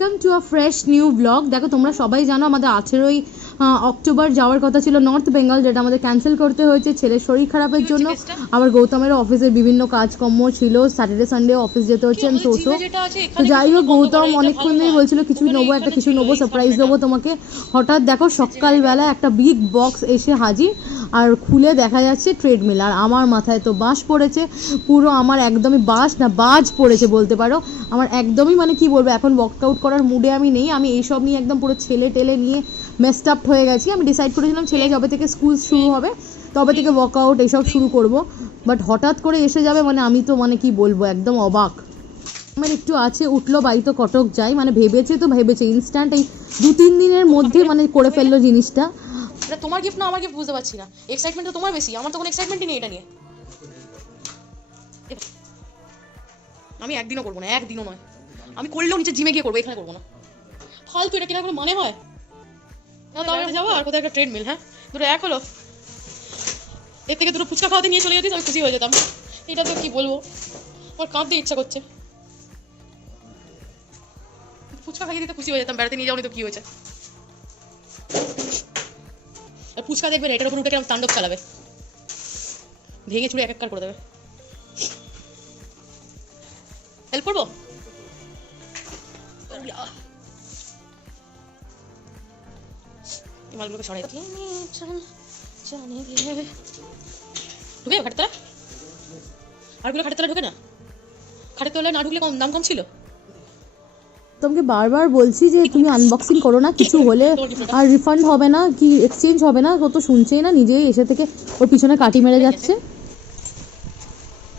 Welcome to a fresh new blog. দেখো তোমরা সবাই জানো আমাদের 18ই অক্টোবর যাওয়ার কথা ছিল নর্থ বেঙ্গল, যেটা আমাদের ক্যান্সেল করতে হয়েছে ছেলের শরীর খারাপের জন্য। আবার গৌতমেরও অফিসের বিভিন্ন কাজকর্ম ছিল, স্যাটারডে সানডে অফিস যেতে হচ্ছে। তো যাই হোক, গৌতম অনেকক্ষণ ধরে বলছিল কিছু নেবো, একটা কিছু নেবো, সারপ্রাইজ দেবো তোমাকে। হঠাৎ দেখো সকালবেলা একটা বিগ বক্স এসে হাজির, আর খুলে দেখা যাচ্ছে ট্রেডমিল। আর আমার মাথায় তো বাজ পড়েছে পুরো, আমার একদমই বাজ পড়েছে বলতে পারো। আমার একদমই মানে কি বলবো, এখন ওয়ার্কআউট করার মুডে আমি নেই। আমি এইসব নিয়ে একদম পুরো ছেলে টেলে নিয়ে মেসড আপ হয়ে গেছি। আমি ডিসাইড করেছিলাম ছেলে যবে থেকে স্কুল শুরু হবে তবে থেকে ওয়ার্কআউট এইসব শুরু করব, বাট হঠাৎ করে এসে যাবে মানে আমি তো মানে কি বলবো, একদম অবাক। আমার একটু আছে উঠলো বাড়ি তো কটক যাই, মানে ভেবেছে ইনস্ট্যান্ট এই 2-3 দিনের মধ্যে মানে করে ফেললো জিনিসটা। এটা তোমার গিফট না আমার গিফট বুঝতে পারছি না। এক্সাইটমেন্ট তো তোমার বেশি, আমার তো কোনো এক্সাইটমেন্টই নেই এটা নিয়ে। আমি একদিনও করবো না, একদিনও নয়। আমি করলেও নিচে জিমে গিয়ে করবো, এখানে করবো না। ফালতু এটা কেনার কোনো মানে হয় না। তাহলে যাবো আর কোথায় একটা ট্রেডমিল, হ্যাঁ দুটো এক হলো। এর থেকে দুটো ফুচকা খাওয়াতে নিয়ে চলে যেতিস, আমি খুশি হয়ে যেতাম। এটা তো কি বলবো, আমার কাঁদতে ইচ্ছা করছে। ফুচকা খাইয়ে দিতে খুশি হয়ে যেতাম, বেড়াতে নিয়ে যাওনি তো কি হয়েছে। আর ফুচকা দেখবে না, এটার উপর উঠে কেমন তাণ্ডব চালাবে, ভেঙে চুড়ে এক করে দেবে। হেল্প করবো? এই মালগুলোকে সরাই ঢুকে খাটের তলা, আরগুলো খাটের তলা ঢুকে না। খাটের তলায় না ঢুকলে দাম কম ছিল। তোমাকে বারবার বলছি যে তুমি আনবক্সিং করো না, কিছু হলে আর রিফান্ড হবে না কি এক্সচেঞ্জ হবে না, ও তো শুনছেই না, নিজেই এসে থেকে ওর পিছনে কাটি মেরে যাচ্ছে।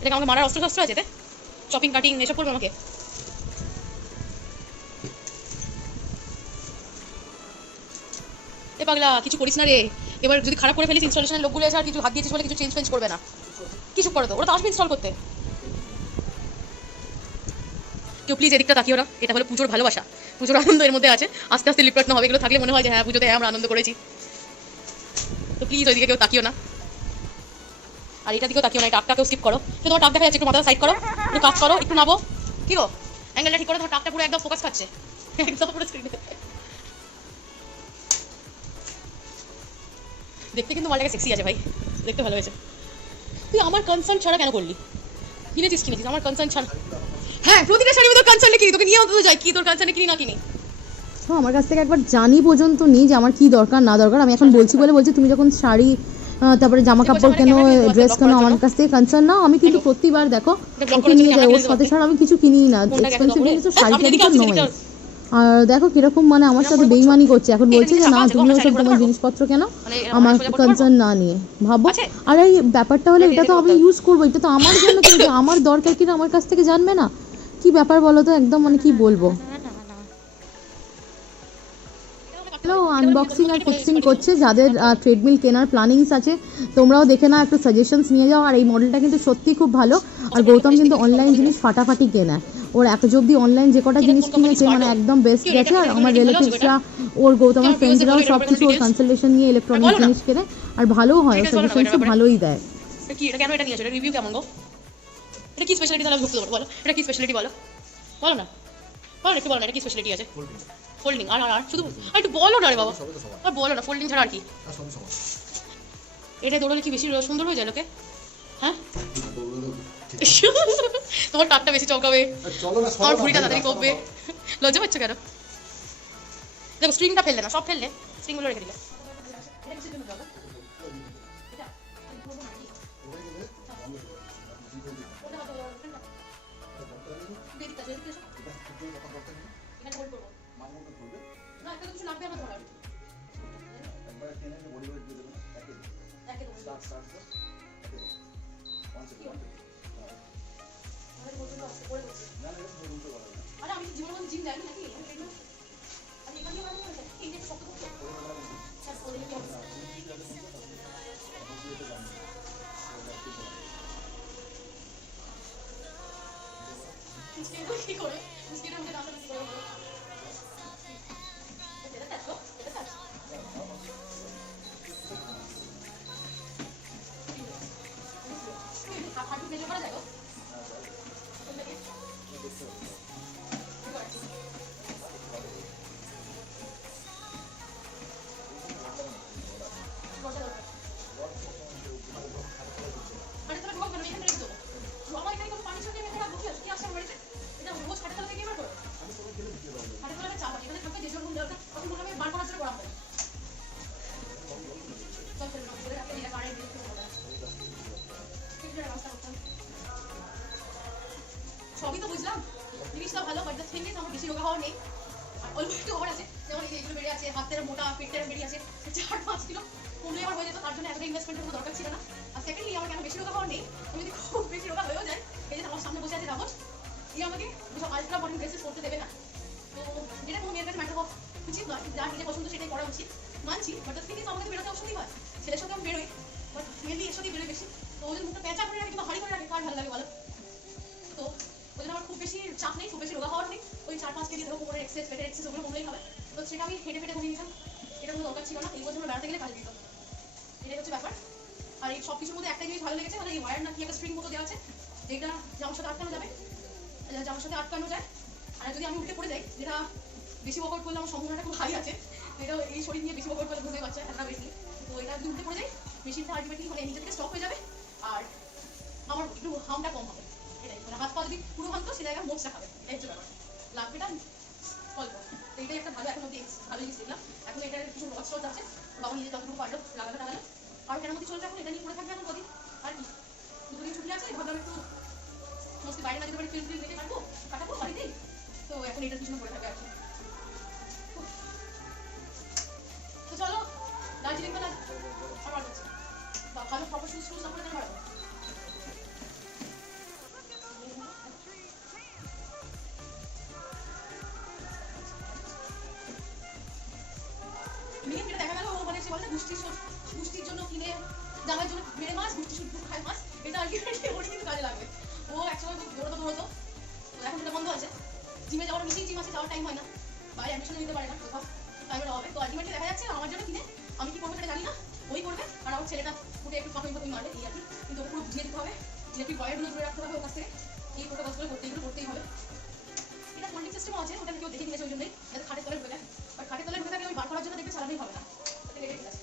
এটা আমাকে মারার অস্ত্র শস্ত্র আছে, চপিং কাটিং এসব করবে আমাকে। এ পাগলা কিছু করিস না রে, এবার যদি খারাপ করে ফেলিস ইনস্টলেশনের লোকগুলো এসে আর কিছু হাত দিয়েছিস বলে কিছু চেঞ্জ করবে না, কিছু করো তো, ওরা তো আসবে ইনস্টল করতে। কেউ প্লিজ এদিকটা তাকিও না, এটা হলো পুজোর ভালোবাসা, পুজোর আনন্দ এর মধ্যে আছে। আস্তে আস্তে লিপ্টানো হবে, এগুলো থাকলে মনে হয় যে হ্যাঁ পুজোতে আমরা আনন্দ করেছি। তো প্লিজ ওইদিকে কেউ তাকিও না, আর এটা দিকেও তাকিও না, এটা টাপটাকেও স্কিপ করো। তো তোমার টাপ দেখা যাচ্ছে, একটু মাথাটা সাইড করো, একটু কাজ করো, একটু নাবো। কি গো অ্যাঙ্গেলটা ঠিক করো, তোমার টাপটা পুরো একদম ফোকাস খাচ্ছে, একদম পুরো স্ক্রিনে। দেখতে কিন্তু মালটাকে সেক্সি আছে ভাই, দেখতে ভালো হয়েছে। তুই আমার কনসার্ন ছাড়া কেন করলি? কিনেছিস আমার কনসার্ন ছাড়া। হ্যাঁ প্রতিটা শাড়ি তোর কনসার্নে কিনি, তোকে নিয়ে অন্তত যাই, কি তোর কনসার্নে কিনি না কিনি। আমার কাছ থেকে একবার জানি পর্যন্ত নেই যে আমার কি দরকার না দরকার। আমি এখন বলছি বলে বলছি, তুমি যখন শাড়ি তারপরে জামা কাপড় কেন, ড্রেস কেন, আমার কাছ থেকে কনসার্ন নাও। আমি কিন্তু প্রতিবার দেখো ওকে নিয়ে যাই, ওর সাথে ছাড়া আমি কিছু কিনিই না। এক্সপেন্সিভ জিনিস তো শাড়ি টাড়ি তো নয়। আর দেখো কিরকম মানে আমার সাথে বেইমানি করছে, এখন বলছে যে না তুমি ওসব তোমার জিনিসপত্র কেন আমার কনসার্ন না নিয়ে ভাবো। আর এই ব্যাপারটা হলো, এটা তো আমি ইউজ করবো, এটা তো আমার জন্য কিনেছি, আমার দরকার কিনা আমার কাছ থেকে জানবে না, কি ব্যাপার বলো তো, একদম মানে কি বলবো। আনবক্সিং আর ফিক্সিং করছে, যাদের ট্রেডমিল কেনার প্ল্যানিংস আছে তোমরাও দেখে নাও, একটু সাজেশনস নিয়ে যাও। আর এই মডেলটা কিন্তু সত্যি খুব ভালো। আর গৌতম কিন্তু অনলাইন জিনিস ফাটাফাটি কেনা, ওর এত অবধি অনলাইন যে কটা জিনিস কিনেছে মানে একদম বেস্ট গেছে। আর আমার রিলেটিভসরা, ওর গৌতমের ফ্রেন্ডসরাও সব কিছু ওর কনসালটেশন নিয়ে ইলেকট্রনিক জিনিস কেনে, আর ভালোও হয়, সাজেশনসও ভালোই দেয়। কি এটা কেন এটা নিয়েছো, এটা রিভিউ কেমন গো? এটা কি স্পেশালিটি তাহলে বুঝতে পারবো, বলো এটা কি স্পেশালিটি, বলো বলো না, বলো একটু বলো না, এটা কি স্পেশালিটি আছে? ফোল্ডিং আর আর শুধু আর একটু বলো না রে বাবা, আর বলো না ফোল্ডিং ছাড়া আর কি? এটা দৌড়ালে কি বেশি সুন্দর হয়ে যায় লোকে? হ্যাঁ তোমার টাপটা বেশি চমকাবে, আমার ভুঁড়িটা তাড়াতাড়ি কমবে। লজ্জা পাচ্ছ কেন? দেখো স্ট্রিংটা ফেললে না, সব ফেললে, স্ট্রিংগুলো রেখে দিলে। আমি জীবনে জিম যাইনি নাকি, আমি এখানে এই যে শক্ত কি করে হাঁটু মেজে করা যায় গো। নেই, আর অল্প একটু ওভার আছে, যেমন এই যে এগুলো বেড়ে আছে, হাতের মোটা পেটের বেরিয়ে আছে 4-5 কিলো, কমলে আমার হয়ে যেত, তার জন্য এতটা ইনভেস্টমেন্টের কোনো দরকার ছিল না। আর সেকেন্ডলি আমার কেন বেশি রোগা হওয়ার নেই, আমি যদি খুব বেশি রোগা হয়েও যায়, এই যে আমার সামনে বসে আছে রাবট, এই আমাকে যেসব আলট্রা মডার্ন ড্রেসেস পরতে দেবে না। তো যেটা কোনো মেয়ের কাছে ম্যাটার হওয়া উচিত নয়, যার নিজের পছন্দ সেটাই করা উচিত, মানছি, বাট দ্য থিং ইজ আমাকে বেরোতে অবশ্যই হয়, ছেলের সাথে আমি বেরোই, বাট মেনলি এর সাথেই বেরোই বেশি। তো ওদের মুখটা পেঁচা করে রাখে কিংবা হাড়ি করে রাখে, কার ভালো লাগে বলো? তো ওই জন্য আমার খুব বেশি চাপ নেই, খুব বেশি রোগা হওয়ার নেই, ওই 4-5 কেজি ধরো কোমরের এক্সেস, পেটের এক্সেস ওগুলো কমলেই হবে। তো সেটা আমি হেঁটে ফেটে কমিয়ে নিতাম, এটা কোনো দরকার ছিল না, এই বছর বেড়াতে গেলে কাজে দিতাম, এটাই হচ্ছে ব্যাপার। আর এই সব কিছুর মধ্যে একটা জিনিস ভালো লেগেছে, মানে এই ওয়্যার না কি একটা স্ট্রিং মতো দেওয়া আছে, যেটা জামার সাথে আটকানো যাবে, জামার সাথে আটকানো যায়। আর যদি আমি উঠে পড়ে যাই, যেটা বেশি ওয়ার্কআউট করলে আমার সম্ভাবনাটা খুব হাই আছে, এটা এই শরীর নিয়ে বেশি ওয়ার্কআউট করলে বুঝতে পারছে একটা বেশি, তো এটা যদি উঠে পড়ে যাই, মেশিনটা আলটিমেটলি মানে নিজে থেকে স্টপ হয়ে যাবে, আর আমার একটু হামটা কম হবে, এটাই, মানে হাত পা যদি পুরো ভাঙতো সে জায়গায় মোচটা খাবে, এটাই হচ্ছে ব্যাপার, লাগবেটা অল্প। তো এটাই একটা ভালো, এখন অব্দি ভালো জিনিস দেখলাম। এখন এটার কিছু রড টড আছে, বাবা নিজে যতটুকু পারলো লাগালো, আর কেন মধ্যে চলছে, এখন এটা নিয়ে পড়ে থাকবে এখন কদিন, আর কি দুদিন ছুটি আছে, ভাবলাম একটু মস্তি বাইরে না যেতে পারি, ফিল্ম দেখে কাটাবো বাড়িতেই, তো এখন এটার পিছনে পড়ে থাকবে আর কি। তো চলো দার্জিলিং বেলা আর বার করছি, বা ভালো প্রপার শুজ না করে তাহলে বাড়াবো। মেয়ে যেটা দেখা গেল, ও মানে সে বলে গুষ্টির জন্য কিনে জামার জন্য মেরে মাছ, গুষ্টি শুধু খায় মাছ, এটা আলটিমেটলি ওর কিন্তু কাজে লাগবে। ও একসময় দৌড়তো, এখন সেটা বন্ধ আছে, জিমে যাওয়ার মিশিয়ে জিম আছে, যাওয়ার টাইম হয় না, বাইরে অ্যাডমিশন নিতে পারে না, কোথাও টাইমের অভাবে। তো আলটিমেটলি দেখা যাচ্ছে আমার জন্য কিনে আমি কি করবো সেটা জানি না, ওই করবে, আর আমার ছেলেটা ফুটে একটু পাপড়ি মারবে, এই আর কি। কিন্তু পুরো বুঝিয়ে দিতে হবে, ইলেকট্রিক ওয়্যারগুলো দূরে রাখতে হবে ওর কাছ থেকে, এই প্রোটোকলগুলো করতেই হবে। এটা কন্ট্যাক্ট সিস্টেম আছে, ওটা কেউ দেখে নিয়েছে ওই জন্যই, যাতে খাটের তলে ঢুকে যায়, আর খাটের তলে ঢুকে থাকলে ওই বার করার জন্য দেখবে চালানোই হবে না, তাতে লেগে ঠিক আছে।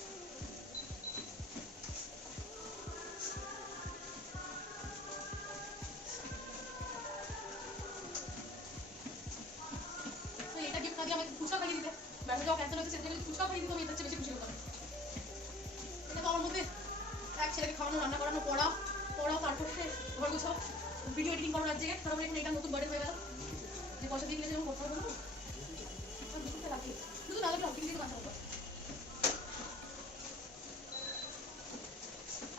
তো এটা গিফট না দিয়ে আমাকে ফুচকা খাইয়ে দিতে, ব্যাপারে যাওয়া ক্যান্সেল হয়েছে, সেটা যদি ফুচকা খাইয়ে দিতে আমি এর চেয়ে বেশি খুশি হতাম। এটা তো আমার মধ্যে এক ছেলেকে খাওয়ানো, রান্না করানো, পড়াও, তারপরে ঘর গোছাও, ভিডিও এডিটিং করার জায়গায়, তারপরে এখানে এটা নতুন বার্ডেন হয়ে গেল, যে পয়সা দিয়ে কিনে যেমন করতে হবে না, লাগে শুধু না লাগলে অফিস দিকে কাজ করবো।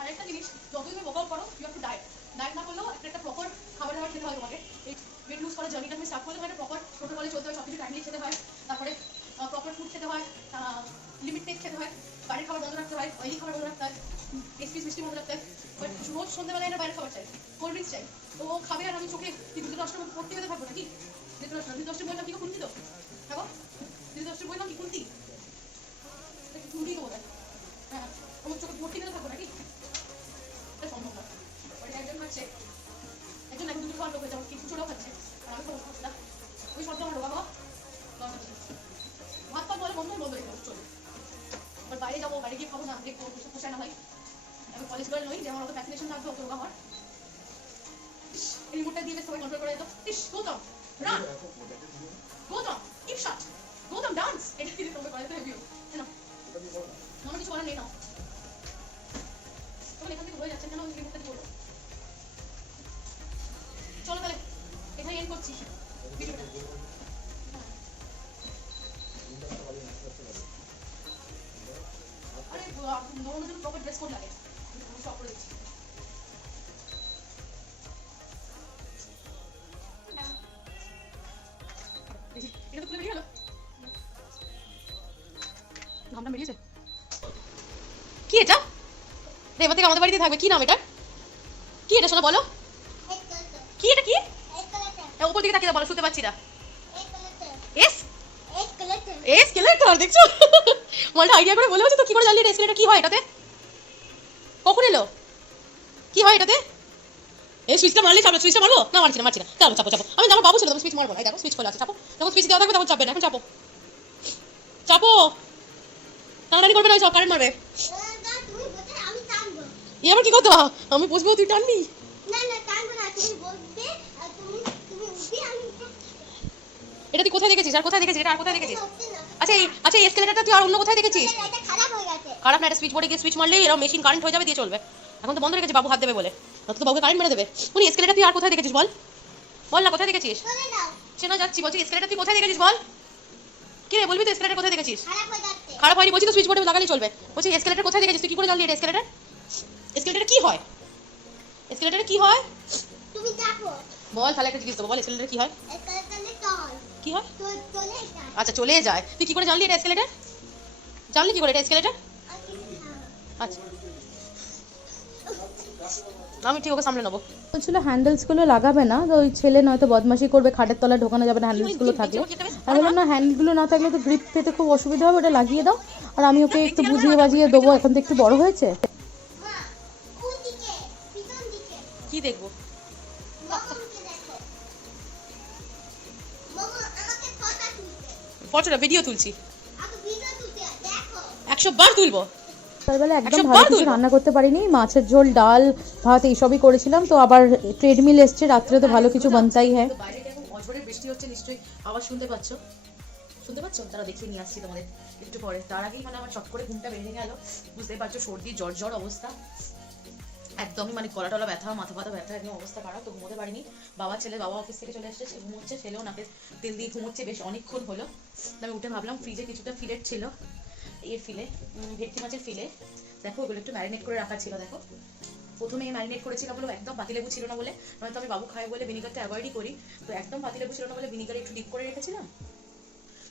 আর একটা জিনিস, যতই তুমি ওয়ার্কআউট করো, ইউ হ্যাভ টু ডায়েট না করলেও একটা প্রপার খাবার দাবার খেতে হয় তোমাকে। এই ওয়েট লুজ করার জার্নিটা তুমি স্টার্ট করলে একটা প্রপার প্রোটোকলে চলতে হয়, সবকিছু টাইমলি খেতে হয়, তারপরে প্রপার ফুড খেতে হয়, লিমিটেড খেতে হয়, বাইরের খাবার বন্ধ রাখতে হয়, অয়েলি খাবার বন্ধ রাখতে হয়, এক্সপিস মিষ্টি বন্ধ রাখতে হয়, বাট রোজ সন্ধ্যাবেলায় একটা বাইরের খাবার চাই, কোল্ড ড্রিঙ্কস চাই, তো ও খাবে আর আমি চোখে ধৃতরাষ্ট্রের মধ্যে পড়তে যেতে থাকবো নাকি? ধৃতরাষ্ট্রের বললাম কি খুনতি তো থাকো, ধৃতরাষ্ট্রের বললাম কি খুনতি খুনতি তো বোধ হয়, হ্যাঁ, আমার চোখে পড়তে যেতে থাকবো নাকি? এটা সম্ভব না। একজন খাচ্ছে, একজন এখন দুটো খাওয়ার লোক হয়ে যাবো, কিছু ছোটাও খাচ্ছে, আর আমি খাবো না, ওই শর্তে আমার রোগা হওয়া দরকার নেই। ভাত পা বলে বন্ধ রেখে চলবে, এবার বাইরে যাবো, বাইরে গিয়ে খাবো না, দেখবো পোষায় না হয়, আমি কলেজ করে নই যে আমার অত ফ্যাসিনেশন লাগবে অত রোগা হওয়ার। এই রিমোটটা দিয়ে সবাই কন্ট্রোল করে যেত, is Gautam run, Gautam keep shot, Gautam dance, এটা দিয়ে তোমাকে করাতে হবে, না আমার কিছু করার নেই না, তখন এখান থেকে হয়ে যাচ্ছে কেন, ওই রিমোটটা দিয়ে বলবো। চলো তাহলে এখানে এন্ড করছি ভিডিওটা। আরে নরমাল জন্য প্রপার ড্রেস কোড লাগে, আমি সব করে দিচ্ছি। এটা তো খুলে বেরিয়ে গেল, নামটা বেরিয়েছে কি? এটা এবার থেকে আমাদের বাড়িতে থাকবে, কি নাম এটা? কি এটা শোনো বলো, কি এটা কি? উপর দিকে তাকিয়ে বলো, শুনতে পাচ্ছি না। এসকেলেটর দেখছো, মালটা আইডিয়া করে বলে হচ্ছে তো, কি করে জানলি এটা এসকেলেটর? কি হয় এটাতে? কখন এলো? কি হয় এটাতে? এই সুইচটা মারলে চাপো, সুইচটা মারবো না? মারছি না, চাপো আমি জানো বাবু ছিল, তুমি সুইচ মারবো না, এই দেখো সুইচ খোলা আছে, চাপো, যখন সুইচ দেওয়া থাকবে তখন চাপবে না, এখন চাপো টানাটানি করবে না, সব কারেন্ট মারবে। এবার কি করতে, আমি বসবো তুই টানবি? এটা তুই কোথায় দেখেছিস, আর কোথায় দেখেছিস এটা, আর কোথায় দেখেছিস? আচ্ছা এই এসকেলেটরটা তুই আর অন্য কোথায় দেখেছিস? খারাপ না, এটা সুইচ বোর্ডে গিয়ে সুইচ মারলেই এরকম মেশিন কারেন্ট হয়ে যাবে, দিয়ে চলবে। এখন তো বন্ধ রেখেছে, বাবু হাত দেবে বলে, তো বাবুকে কারেন্ট মেরে দেবে। উনি এসকেলেটর তুই আর কোথায় দেখেছিস বল না, কোথায় দেখেছিস? সে না যাচ্ছি, বলছি এসকেলেটার তুই কোথায় দেখেছিস বল, কি রে বলবি তো এসকেলেটার কোথায় দেখেছিস? খারাপ হয়নি বলছি তো, সুইচ বোর্ডে লাগালেই চলবে। বলছি এসকেলেটার কোথায় দেখেছিস, তুই কি করে জানলি এটা এসকেলেটার? এসকেলেটার কি হয়, এসকেলেটার কি হয় তুমি দেখো বল, তাহলে একটা জিনিস দেবো, বল এসকেলেটার কি হয়? এসকেলেটরে চল কি হয়? তো চলে যা আচ্ছা চলে যায়, তুই কি করে জানলি এটা এসকেলেটার? জানলি কি করে এটা এসকেলেটার? আচ্ছা আমি ঠিক ওকে সামলে নেবো। বলছিল হ্যান্ডেলসগুলো লাগাবে না, তো ওই ছেলে নয়তো বদমাশি করবে, খাটের তলায় ঢোকানো যাবে না হ্যান্ডেলসগুলো থাকলে। আমি বললাম না, হ্যান্ডেলগুলো না থাকলে তো গ্রিপ পেতে খুব অসুবিধা হবে, ওটা লাগিয়ে দাও। আর আমি ওকে একটু বুঝিয়ে বাজিয়ে দেবো, এখন তো একটু বড় হয়েছে। মা ওদিকে পিছন দিকে কি দেখবো? মামাকে দেখো মামা আমাকে ফটো তুলতে ফটোটা ভিডিও তুলছি, আমি ভিডিও তুলতে দেখো 100 বার তুলবো। সকালবেলা একদম 100 ভালো বার কিছু তুলবো। রান্না করতে পারিনি, মাছের ঝোল, ডাল, ভাত এইসবই করেছিলাম। তো আবার ট্রেডমিল এসছে, রাত্রে তো ভালো কিছু বানতাই হ্যাঁ। তো বাইরে এরকম অঝরে বৃষ্টি হচ্ছে, নিশ্চয়ই আওয়াজ শুনতে পাচ্ছ, শুনতে পাচ্ছ? তারা দেখিয়ে নিয়ে আসছি তোমাদের একটু পরে। তার আগেই মানে আমার চট করে ঘুমটা বেরিয়ে গেল, বুঝতেই পারছো, সর্দি জ্বর জ্বর অবস্থা একদমই, মানে গলা টলা ব্যথা, মাথা ব্যথা ব্যথা, একদম অবস্থা খারাপ। তো ঘুমোতে পারিনি। বাবা অফিস থেকে চলে এসেছে, সে ঘুমোচ্ছে, ছেলেও নাকে তেল দিয়ে ঘুমোচ্ছে, বেশ অনেকক্ষণ হলো। আমি উঠে ভাবলাম ফ্রিজে কিছুটা ফিলেট ছিল, এর ফিলে, ভেটকি মাছের ফিলে, দেখো ওগুলো একটু ম্যারিনেট করে রাখা ছিল। দেখো প্রথমে ম্যারিনেট করেছিলাম বলে, একদম পাতিলেবু ছিল না বলে, নয়তো আমি বাবু খায় বলে ভিনিগারটা অ্যাভয়েডই করি, তো একদম পাতিলেবু ছিল না বলে ভিনিগারে একটু ডিপ করে রেখেছিলাম।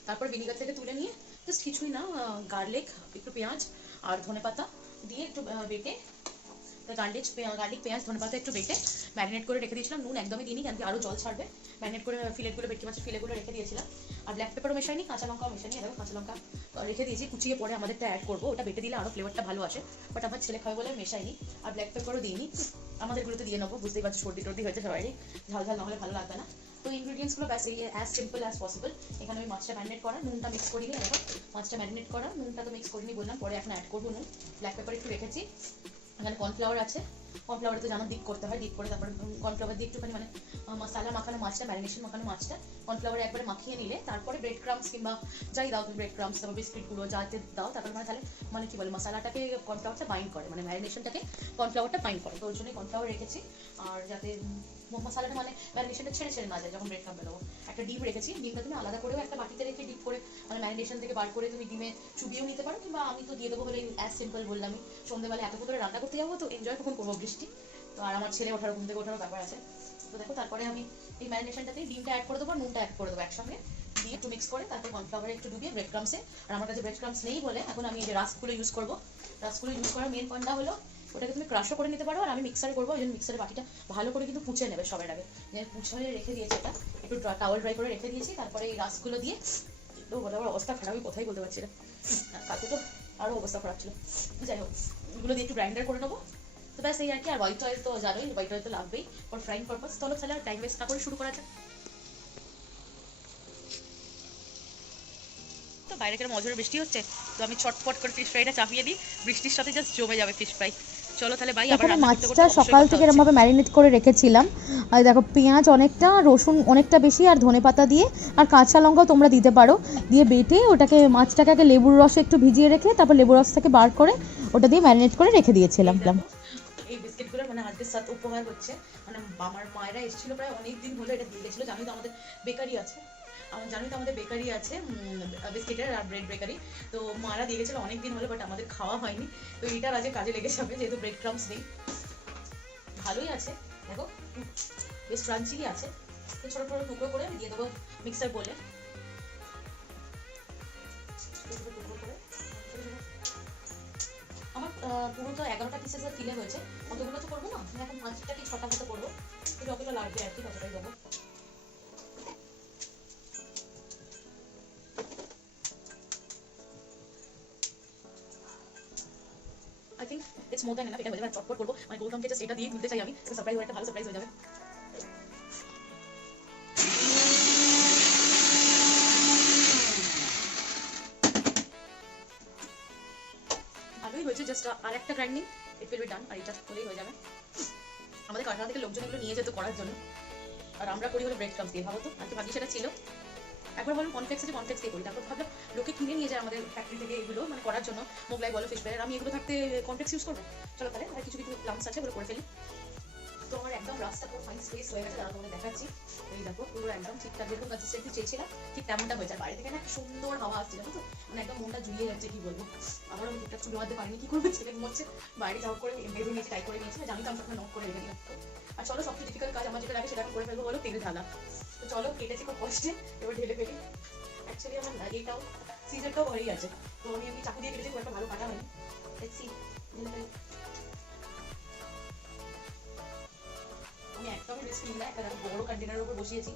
তারপর ভিনিগার থেকে তুলে নিয়ে জাস্ট কিছুই না, গার্লিক, একটু পেঁয়াজ আর ধনেপাতা দিয়ে একটু বেটে, গার্লিক পেঁয়াজ ধনেপাতা একটু বেটে ম্যারিনেট করে রেখে দিয়েছিলাম। নুন একদমই দিইনি, কারণ কি আরও জল ছাড়বে। ম্যারিনেট করে ফিলেটগুলো, ভেটকি মাছের ফিলেগুলো রেখে দিয়েছিলাম। আর ব্ল্যাক পেপারও মেশাইনি, কাঁচা লঙ্কাও মেশাইনি। দেখো কাঁচা লঙ্কা রেখে দিয়েছি, কুচিয়ে পরে আমাদেরটা অ্যাড করবো, ওটা বেটে দিলে আরও ফ্লেভারটা ভালো আসে। বাট আমার ছেলে খাবে বলে মেশাইনি। আর ব্ল্যাক পেপারও দিইনি, আমাদেরগুলোতে দিয়ে নেবো, বুঝতেই পারছো সর্দি টর্দি হয়েছে সবারই, ঝাল ঝাল নাহলে ভালো লাগবে না। তো ইনগ্রিডিয়েন্টসগুলো ব্যাস এই অ্যাজ সিম্পল অ্যাজ পসিবল। এখানে আমি মাছটা ম্যারিনেট করা, নুনটা মিক্স করিনি। দেখো মাছটা ম্যারিনেট করা, নুনটা তো মিক্স করিনি বললাম, পরে এখন অ্যাড করবো নুন। ব্ল্যাক পেপার একটু রেখেছি, এখানে কর্নফ্লাওয়ার আছে, কর্নফ্লাওয়ারে তো জানো ডিপ করতে হয়, ডিপ করে তারপরে কর্নফ্লাওয়ার দিয়ে একটুখানি মানে মশলা মাখানো মাছটা, ম্যারিনেশন মাখানো মাছটা কর্নফ্লাওয়ারে একবারে মাখিয়ে নিলে, তারপরে ব্রেড ক্রাম্পস কিংবা যাই দাও তুমি, ব্রেড ক্রাম্পস তারপর বিস্কিটগুলো যাতে দাও, তারপরে মানে তাহলে মানে কি বলে মশলাটাকে কর্নফ্লাওয়ারটা বাইন্ড করে, মানে ম্যারিনেশনটাকে কর্নফ্লাওয়ারটা বাইন্ড করে, তো ওই জন্যই কর্নফ্লাওয়ার রেখেছি। আর যাতে মশলাটা মানে ম্যারিনেশনটা ছেড়ে ছেড়ে না যায় যখন ব্রেড ক্রাম্প বেরোবো। একটা ডিম রেখেছি, ডিমটা তুমি আলাদা করেও একটা বাটিতে রেখে ডিপ করে মানে ম্যারিনেশন থেকে বার করে তুমি ডিমে চুবিয়েও নিতে পারো, কিংবা আমি তো দিয়ে দেবো বলে অ্যাজ সিম্পল বললামই। সন্ধ্যেবেলা এত করে রান্না করতে যাবো, তো এনজয় কখন করবো বৃষ্টি, তো আর আমার ছেলে ওঠার ঘুম থেকে ওঠারও ব্যাপার আছে। তো দেখো তারপরে আমি এই ম্যারিনেশনটাতেই ডিমটা অ্যাড করে দেবো, নুনটা অ্যাড করে দেবো একসঙ্গে দিয়ে একটু মিক্স করে, তারপর কর্নফ্লাওয়ারে একটু ডুবিয়ে ব্রেড ক্রাম্পসে। আর আমার কাছে ব্রেড ক্রাম্পস নেই বলে এখন আমি এই যে রাস্কগুলো ইউজ করবো। রাস্কগুলো ইউজ করার মেন পয়েন্টটা হলো ওটাকে তুমি ক্রাশও করে নিতে পারো, আর আমি মিক্সারে করবো, ওই জন্য মিক্সারের বাটিটা ভালো করে কিন্তু পুছে নেবে সবার আগে। যে পুছে রেখে দিয়েছি, এটা একটু টাওয়াল ড্রাই করে রেখে দিয়েছি, তারপরে এই রাস্কগুলো দিয়ে তো বলে আমার অবস্থা খারাপই, কোথায় বলতে পারছি না, কালকে তো আরও অবস্থা খারাপ ছিল। যাই হোক এগুলো দিয়ে একটু গ্রাইন্ডার করে নেবো, তো ব্যাস এই আর কি। আর হোয়াইট অয়েল তো জানোই, হোয়াইট অয়েল তো লাগবেই ফর ফ্রাইং পারপাস। চলো তাহলে আর টাইম ওয়েস্ট না করে শুরু করা যাক। তো বাইরে কেরম অঝরে বৃষ্টি হচ্ছে, তো আমি ছটফট করে ফিশ ফ্রাইটা চাপিয়ে দিই, বৃষ্টির সাথে জাস্ট জমে যাবে ফিশ ফ্রাই। চলো তাহলে ভাই, আবার এখানে রান্না করতে করতে মাছটা অবশ্যই সকাল কথা থেকে হচ্ছে। এরমভাবে ম্যারিনেট করে রেখেছিলাম। আর দেখো পেঁয়াজ অনেকটা, রসুন অনেকটা বেশি, আর ধনেপাতা দিয়ে আর কাঁচা লঙ্কাও তোমরা দিতে পারো, দিয়ে বেটে ওটাকে মাছটাকে আগে লেবুর রসে একটু ভিজিয়ে রেখে তারপর লেবুর রস থেকে বার করে ওটা দিয়ে ম্যারিনেট করে রেখে দিয়েছিলাম। এই বিস্কিটগুলো মানে আজকের সাথে উপহার হচ্ছে, মানে আমার মায়েরা এসেছিল প্রায় অনেক দিন হলো, এটা দিয়ে গেছিলো। জানি তো আমাদের বেকারি আছে, বিস্কিটের আর ব্রেড বেকারি, তো মারা দিয়ে গেছিলো অনেক দিন হলো, বাট আমাদের খাওয়া হয়নি। তো এটার আজকে কাজে লেগে যাবে, যেহেতু ব্রেড ক্রাম্পস নেই। ভালোই আছে দেখো, বেশ ক্রাঞ্চি আছে। তো ছোটো ছোটো টুকরো করে আমি দিয়ে দেবো মিক্সার বলে, আমার পুরো তো 11টা পিসেসের ফিলে হয়েছে, কতগুলো তো করবো না, আমি এখন 5টা কি 6টা মতো করবো, যতটা লাগবে আর কি ততটাই দেবো। I think it's more than enough, এটা হয়ে যাবে। চটপট করবো, মানে গৌতমকে জাস্ট এটা দিয়ে তুলতে চাই আমি, সারপ্রাইজ একটা ভালো সারপ্রাইজ হয়ে যাবে। ভালোই হয়েছে, জাস্ট আর একটা grinding it will be done, আর এটা হলেই হয়ে যাবে। আমাদের কারখানা থেকে লোকজন এগুলো নিয়ে যেত করার জন্য, আর আমরা করি হলো ব্রেড ক্রাম্পস দিয়ে। ভাবো তো, আর কি ভাগ্যি সেটা ছিল। একবার বললাম কনফ্লেক্স আছে, কনফ্লেক্স দিয়ে করি, তারপর ভাবলাম লোকে কিনে নিয়ে যায় আমাদের ফ্যাক্টরি থেকে এগুলো মানে করার জন্য, মোগলাই বলো ফিশ ফ্রাই, আমি এগুলো থাকতে কনফ্লেক্স ইউজ করবো। চলো তাহলে আর কিছু কিছু লাম্পস আছে ওগুলো করে ফেলি। তো আমার একদম রাস্তা পুরো ফাইন স্পেস হয়ে গেছে, দাঁড়া তোমাদের দেখাচ্ছি। এই দেখো পুরো একদম ঠিকঠাক যেরকম কনসিস্টেন্সি চেয়েছিলাম ঠিক তেমনটা হয়েছে। আর বাইরে থেকে না একটা সুন্দর হাওয়া আসছে, জানো তো, মানে একদম মনটা জুড়িয়ে যাচ্ছে, কি বলবো। আবার আমি ঠিকঠাক চুল বাঁধতে পারিনি, কি করবো, ছেলে ঘুমোচ্ছে, বাইরে যাওয়ার করে বেঁধে নিয়েছি, টাই করে নিয়েছি, জানি তো আমি সবসময় নক করে রেখে দিলাম। আর চলো সবচেয়ে ডিফিকাল্ট কাজ আমার যেটা লাগে সেটা এখন করে ফেলবো, হলো তেল ঢালা। তো চলো কেটেছি খুব কষ্টে, এবার ঢেলে ফেলি। অ্যাকচুয়ালি আমার এইটাও সিজারটাও হয়েই আছে, তো আমি এমনি চাকু দিয়ে কেটেছি, খুব একটা ভালো কাটা হয়নি। দেখছি ঢেলে ফেলি। আমি একদমই রিস্ক নিই না, একটা বড় কন্টেনারের উপর বসিয়েছি।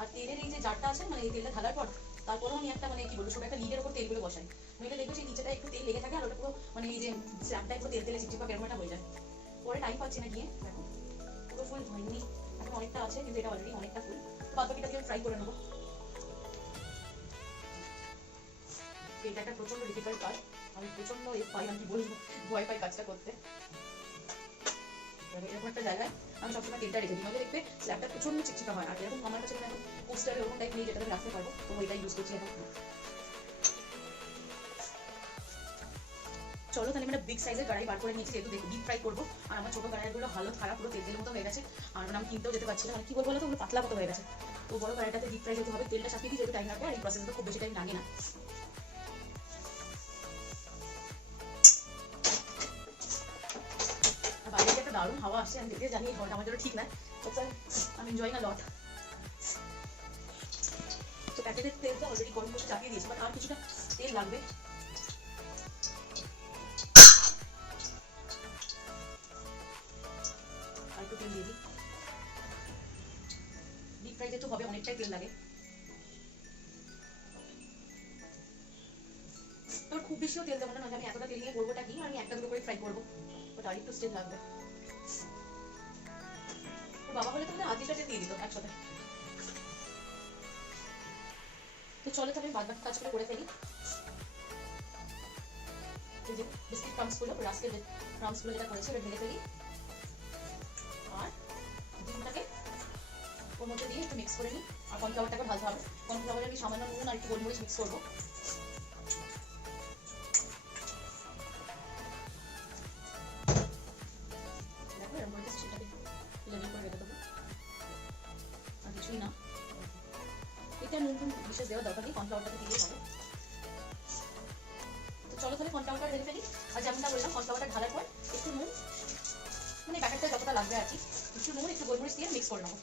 আর তেলের এই যে জারটা আছে, মানে এই তেলটা ঢালার পর তারপরেও আমি একটা মানে কি বলবো, সব একটা লিডের উপর তেলগুলো বসাই, নইলে দেখবে সেই নিচেটা একটু তেল লেগে থাকে আর ওটা পুরো মানে এই যে স্ল্যাবটা একটু তেল তেলে চিপচিপা কেরম একটা হয়ে যায়। পরে টাইম পাচ্ছি না গিয়ে, দেখো পুরো ফুল হয়নি, এখন অনেকটা আছে, কিন্তু এটা অলরেডি অনেকটা ফুল। বাদ বাকিটা দিয়ে ফ্রাই করে নেবো। এটা একটা প্রচন্ড ডিফিকাল্ট কাজ, আমি প্রচন্ড পাই, আমি কি বলবো, ভয় পাই কাজটা করতে। এরকম একটা জায়গায় আমি সবসময় তেলটা রেখে দিই, নইলে দেখবে স্ল্যাবটা প্রচন্ড চিকচিকা হয়। আর এরকম আমার কাছে এখন পোস্টার এরকম টাইপ নেই যেটা আমি রাখতে পারবো, তো ওইটাই ইউজ করছি এখন। চলো তাহলে আমরা বিগ সাইজের কড়াই বার করে নিয়েছি, যেহেতু ডিপ ফ্রাই করবো। আর আমার ছোট কড়াইগুলো হালত খারাপ, পুরো তেলের মতো হয়ে গেছে, আর আমি কিনতেও যেতে পারছি না, মানে কি বলবো, তো ওগুলো পাতলা মতো হয়ে গেছে। তো বড় কড়াইটাতে ডিপ ফ্রাই যেতে হবে, তেলটা সাথে দিয়ে যেতে টাইম লাগবে, আর এই প্রসেসটা খুব বেশি টাইম লাগে না। বাইরে একটা দারুণ হাওয়া আসছে, আমি দেখে জানি হাওয়াটা আমার জন্য ঠিক না, আমি এনজয়িং আ লট। তো প্যাকেটের তেলটা অলরেডি গরম করে চাপিয়ে দিয়েছি, বাট আর কিছুটা তেল লাগবে। আর একটু তেল দিয়ে দিই, ডিপ ফ্রাই যেহেতু হবে অনেকটাই তেল লাগে। তো খুব বেশিও তেল দেবো না, আমি এতটা তেল নিয়ে করবোটা কি, আমি একটা দুটো করে ফ্রাই করবো, বাট আর একটু তেল লাগবে। তো বাবা হলে তাহলে আজই তেল দিয়ে দিত একসাথে। তো চলো তাহলে বাদ বাকি কাজগুলো করে ফেলি। এই যে বিস্কিট ক্রাম্পসগুলো, রাস্কের ক্রাম্পসগুলো যেটা করেছি ওটা ঢেলে ফেলি, আর ডিমটাকে ওর মধ্যে দিয়ে একটু মিক্স করে নিই। আর কর্নফ্লাওয়ারটাকে ঢালতে হবে, কর্নফ্লাওয়ারে আমি সামান্য নুন আর একটু গোলমরিচ মিক্স করবো। দেখো এরকম করে সেটাকে লেভেল করে রেখে দেবো, আর কিছুই না। এটা নুন টুন বিশেষ দেওয়ার দরকার নেই, কর্নফ্লাওয়ারটাকে দিলেই হবে। তো চলো তাহলে কর্নফ্লাওয়ারটা ঢেলে ফেলি। আর যেমনটা বললাম, কর্নফ্লাওয়ারটা ঢালার পর একটু নুন, মানে প্যাকেটটা যতটা লাগবে আর কি, একটু নুন একটু গোলমরিচ দিয়ে মিক্স করে নেবো।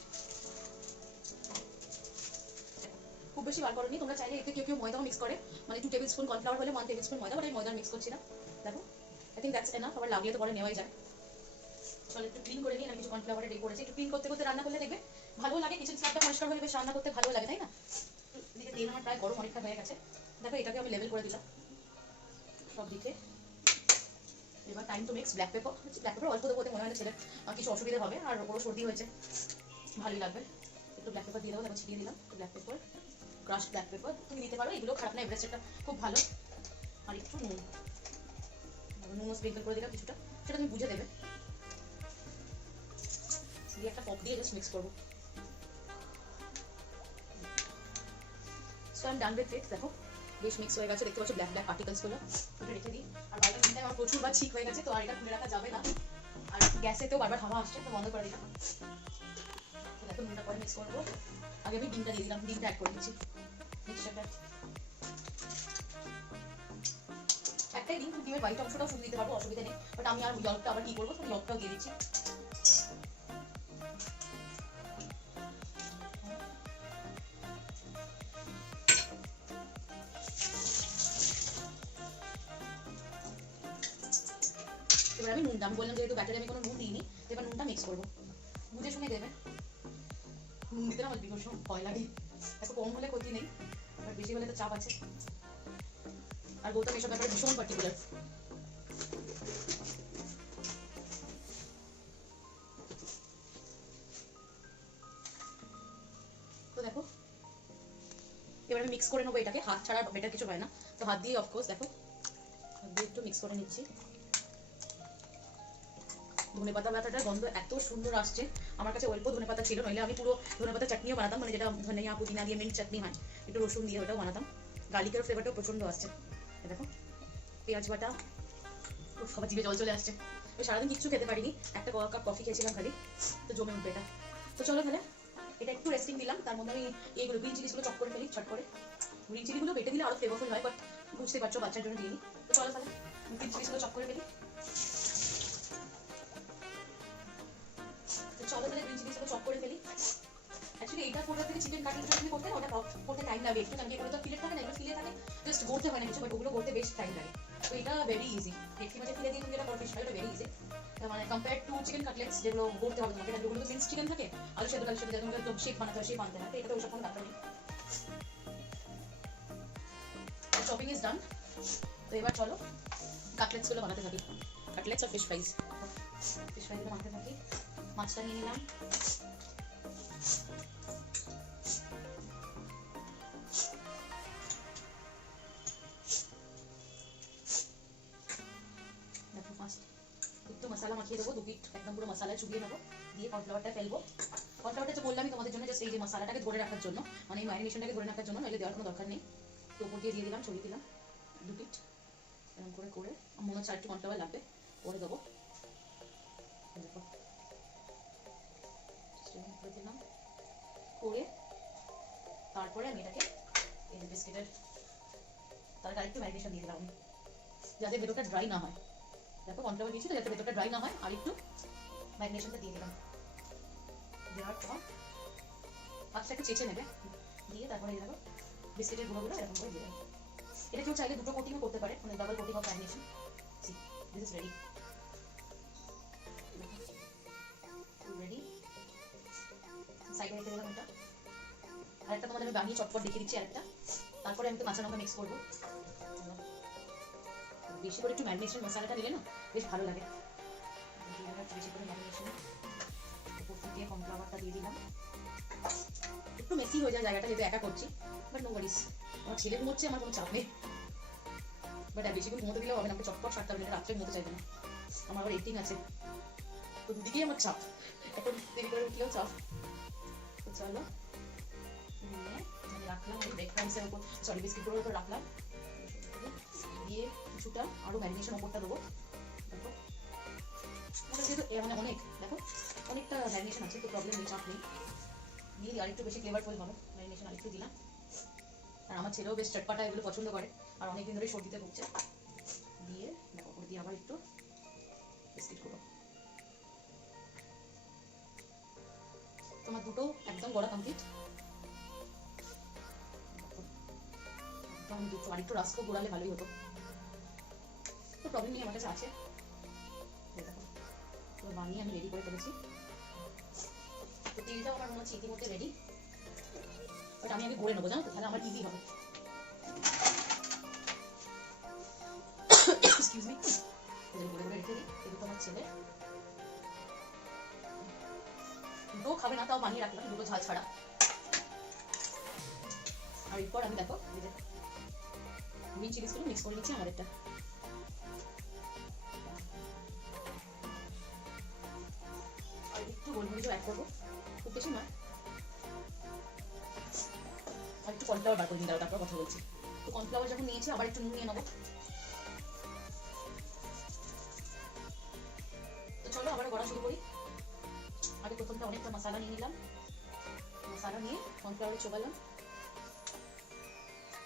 খুব বেশি বার করেনি, তোমরা চাইলে এতে কেউ কেউ ময়দাও মিক্স করে, মানে 2 টেবিল স্পুন কর্নফ্লাওয়ার হলে 1 টেবিল স্পুন ময়দা, বাট আমি ময়দা মিক্স করছি না। দেখো আই থিঙ্ক দ্যাটস এনাফ, আবার লাগিয়ে তো পরে নেওয়াই যায়। চলো একটু ক্লিন করে নিই, আমি কিছু কর্নফ্লাওয়ারে রেডি করেছি। একটু ক্লিন করতে করতে রান্না করলে দেখবে ভালো লাগে, কিচেন স্ল্যাবটা পরিষ্কার হলে বেশ রান্না করতে ভালো লাগে, তাই না? এদিকে তেল আমার প্রায় গরম অনেকটা হয়ে গেছে, দেখো এটাকে আমি লেভেল করে দিলাম সব দিকে। এবার time to mix black pepper. Black pepper অল্প দেবো, মনে হয় না ছেলের কিছু অসুবিধা হবে, আর ওরও সর্দি হয়েছে, ভালোই লাগবে। একটু ব্ল্যাক পেপার দিয়ে দেবো, দেখো ছিটিয়ে দিলাম black pepper, crush black pepper তুমি দিতে পারো, এগুলো খারাপ না, এভারেস্টটা খুব ভালো। আর একটু নুন, নুনও স্প্রিঙ্কল করে দিলাম কিছুটা, সেটা তুমি বুঝে দেবে। দিয়ে একটা পপ দিয়ে জাস্ট মিক্স করবো। So I am done with it. দেখো বেশ মিক্স হয়ে গেছে, দেখতে পাচ্ছ ব্ল্যাক ব্ল্যাক পার্টিকলসগুলো। ওটা রেখে দিই। আর বাইরের দিনটায় আমার প্রচুর বার ঠিক হয়ে গেছে, তো আর এটা খুলে রাখা যাবে না। আর গ্যাসেতেও বারবার হাওয়া আসছে, তো বন্ধ করে দিলাম। দেখো নুনটা পরে মিক্স করবো। আগে আমি ডিমটা দিয়ে দিলাম, ডিমটা অ্যাড করে দিচ্ছি মিক্সচারটা। একটাই ডিম, ডিমের বাইরের অংশটাও শুধু দিতে পারবো, অসুবিধা নেই, বাট আমি আর ইয়লকটা আবার কি করবো, তো ইয়লকটাও দিয়ে দিচ্ছি। এবার আমি নুনটা, আমি বললাম যেহেতু ব্যাটারে আমি কোনো নুন দিইনি, এবার নুনটা মিক্স করবো, বুঝে শুনে দেবে। নুন দিতে না আমার ভীষণ ভয় লাগে, এত কম হলে ক্ষতি নেই, বাট বেশি হলে তো চাপ আছে। আর গৌতম এসব ব্যাপারে ভীষণ পার্টিকুলার। তো দেখো এবার আমি মিক্স করে নেবো এটাকে, হাত ছাড়া বেটার কিছু হয় না, তো হাত দিয়ে অফকোর্স দেখো হাত দিয়ে একটু মিক্স করে নিচ্ছি। ধনেপাতা ব্যথাটার গন্ধ এত সুন্দর আসছে, আমার কাছে অল্প ধনেপাতা ছিল, নইলে আমি পুরো ধনেপাতা চাটনিও বানাতাম, মানে যেটা ধনিয়া পুদিনা দিয়ে মিন্ট চাটনি হয়, একটু রসুন দিয়ে ওটাও বানাতাম। গার্লিকের ফ্লেভারটাও প্রচন্ড আসছে, দেখো পেঁয়াজ বাটা, সবার জিভে জল চলে আসছে। ওই সারাদিন কিচ্ছু খেতে পারিনি, একটা কাপ কফি খেয়েছিলাম খালি, তো জমে উঠবে এটা। তো চলো তাহলে এটা একটু রেস্টিং দিলাম, তার মধ্যে আমি এইগুলো গ্রিন চিলিগুলো চপ করে ফেলি ছট করে। গ্রিন চিলিগুলো বেটে দিলে আরো ফ্লেভারফুল হয়, বাট বুঝতে পারছো বাচ্চার জন্য দিইনি। তো চলো তাহলে গ্রিন চিলিগুলো চপ করে ফেলি। তো চলো তাহলে গ্রিন চিলিগুলো চপ করে ফেলি। অ্যাকচুয়ালি এইটা করতে থেকে চিকেন কাটলেট যদি করতে না, ওটা করতে টাইম লাগে একটু, কারণ এগুলো তো ফিলেট থাকে না, এগুলো ফিলে থাকে জাস্ট গড়তে হয় না কিছু, বাট ওগুলো করতে বেশ টাইম লাগে। তো এটা ভেরি ইজি, ভেটকি মাছের ফিলে দিয়ে তুমি যেটা করতে পারো, এটা ভেরি ইজি। মানে কম্পেয়ার টু চিকেন কাটলেটস যেগুলো গড়তে হবে তোমাকে, ওগুলো তো মিন্স চিকেন থাকে, আলু সেদ্ধ আলু সেদ্ধ তোমাকে একদম শেপ বানাতে হয়, শেপ আনতে হয়, তো এটা তো ওসব কোনো ব্যাপার নেই। Chopping is done. তো এবার চলো কাটলেটস গুলো বানাতে থাকি, কাটলেটস আর ফিশ ফ্রাইজ। ফিশ ফ্রাইজ গুলো বানাতে থাকি। মাছটা নিয়ে নিলাম, দেখো ফার্স্ট একটু মশলা মাখিয়ে দেবো, 2 পিট একদম পুরো মশলায় চুবিয়ে নেবো, দিয়ে কর্নফ্লাওয়ারটা ফেলবো। কর্নফ্লাওয়ারটা তো বললামই তোমাদের জন্য জাস্ট এই যে মশলাটাকে ধরে রাখার জন্য, মানে এই ম্যারিনেশনটাকে ধরে রাখার জন্য, নাহলে দেওয়ার কোনো দরকার নেই। তো উপর দিয়ে দিলাম, ছড়িয়ে দিলাম 2 পিট এরকম করে করে। মনে হচ্ছে একটু কর্নফ্লাওয়ার লাগবে, করে দেবো। দেখো করে দিলাম, করে তারপরে আমি এটাকে এই যে বিস্কিটের তার আরেকটু ম্যারিনেশন দিয়ে দিলাম আমি, যাতে ভেতরটা ড্রাই না হয়। দেখো কর্নফ্লাওয়ার দিয়েছি তো যাতে ভেতরটা ড্রাই না হয়, আর একটু ম্যারিনেশনটা দিয়ে দিলাম। দেওয়ার পর পাঁচটা একটু চেঁচে নেবে, দিয়ে তারপরে দেখো বিস্কিটের গুঁড়োগুলো এরকম করে দিয়ে দেবে। এটা কেউ চাইলে 2টো কোটিংও করতে পারে, মানে double coating of marination. This is ready, ready. সাইডে রেখে দিলাম এটা। আরেকটা তোমাদের আমি বানিয়ে চটপট দেখিয়ে দিচ্ছি আরেকটা, তারপরে আমি তো কাঁচা লঙ্কা মিক্স করবো। বেশি করে একটু ম্যারিনেশন মশলাটা নিলে না বেশ ভালো লাগে। বেশি করে ম্যারিনেশন উপর দিয়ে কর্নফ্লাওয়ারটা দিয়ে দিলাম। একটু মেসি হয়ে যায় জায়গাটা, যেহেতু একা করছি, বাট নো ওয়ারিস। আমার ছেলে ঘুমোচ্ছে, আমার কোনো চাপ নেই, বাট বেশিক্ষণ ঘুমোতে দিলেও হবে না, আমাকে চটপট সারতে হবে, রাত্রে ঘুমোতে চাইবে না। আমার আবার 18 আছে, তো দুদিকেই আমার চাপ, এখন দেরি করে উঠলেও চাপ। তো চলো নিয়ে আমি রাখলাম ওই ব্রেড ক্রাম্বসের উপর, সরি বিস্কিটগুলোর উপর রাখলাম, দিয়ে কিছুটা আরো ম্যারিনেশন ওপরটা দেবো। দেখো যেহেতু মানে অনেক, দেখো অনেকটা ম্যারিনেশন আছে, তো প্রবলেম নেই, চাপ নেই। দিয়ে আরেকটু বেশি ফ্লেভারফুল হবে ম্যারিনেশন, আরেকটু দিলাম। আর আমার ছেলেও বেশ চটপাটা এগুলো পছন্দ করে, আর অনেকদিন ধরে সর্দিতে ভুগছে। দিয়ে দেখো ওপর দিয়ে আবার একটু বিস্কিট গুলো। তোমার দুটো একদম গলা কমপ্লিট। আমি দুটো আরেকটু রাস্কো গোড়ালে ভালোই হতো, তো প্রবলেম নেই, আমার কাছে আছে। দেখো তো বানিয়ে আমি রেডি করে ফেলেছি। তো তেলটাও আমার মনে হচ্ছে ইতিমধ্যে রেডি, বাট আমি আগে গড়ে নেবো, জানো তো, তাহলে আমার ইজি হবে। এক্সকিউজ মি, গড়ে গড়ে রেখে দিই। এই দুটো আমার ছেলে দুটো খাবে না, তাও বানিয়ে রাখলাম, দুটো ঝাল ছাড়া। আর এরপর আমি দেখো এই যে গ্রিন চিলিগুলো মিক্স করে নিচ্ছি আমাদেরটা। আর একটু গোলমরিচও অ্যাড করবো, খুব বেশি নয়। আর একটু কর্নফ্লাওয়ার বার করে নিয়ে দাও, তারপর কথা বলছি। তো কর্নফ্লাওয়ার যখন নিয়েছি আবার একটু নুন নিয়ে নেবো। তো চলো আবার গড়া শুরু করি। আগে প্রথমটা অনেকটা মশলা নিয়ে নিলাম, মশলা নিয়ে কর্নফ্লাওয়ারে চোবালাম,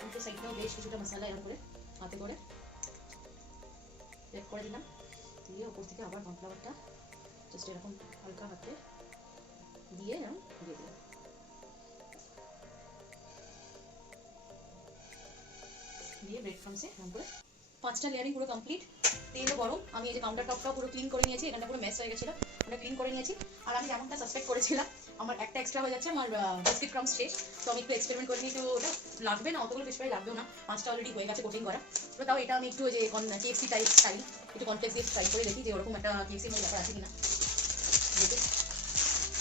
উল্টো সাইডটাও বেশ কিছুটা মশলা এরকম করে হাতে করে রেপ করে দিলাম। দিয়ে ওপর থেকে আবার কর্নফ্লাওয়ারটা জাস্ট এরকম হালকা হাতে দিয়ে এরকম দিয়ে দিলাম। দিয়ে ব্রেড ক্রাম্বসে এরকম করে 5টা লেয়ারিং পুরো কমপ্লিট। তেলও গরম, আমি এই যে কাউন্টার টপটাও পুরো ক্লিন করে নিয়েছি, এখানটা পুরো মেস হয়ে গেছিল, ওটা ক্লিন করে নিয়েছি। আর আমি যেমনটা সাসপেক্ট করেছিলাম আমার একটা এক্সট্রা হয়ে যাচ্ছে, আমার বিস্কিট ক্রাম্বস শেষ, তো আমি একটু এক্সপেরিমেন্ট করে নিই, তো ওটা লাগবে না, অতগুলো ফিশ ফ্রাই লাগবেও না, 5টা অলরেডি হয়ে গেছে কোটিং করা। তো তাও এটা আমি একটু যে KFC টাইপ স্টাইল একটু কনফ্লেক্স দিয়ে ট্রাই করে দেখি যে ওরকম একটা KFC এর ব্যাপার আছে কিনা।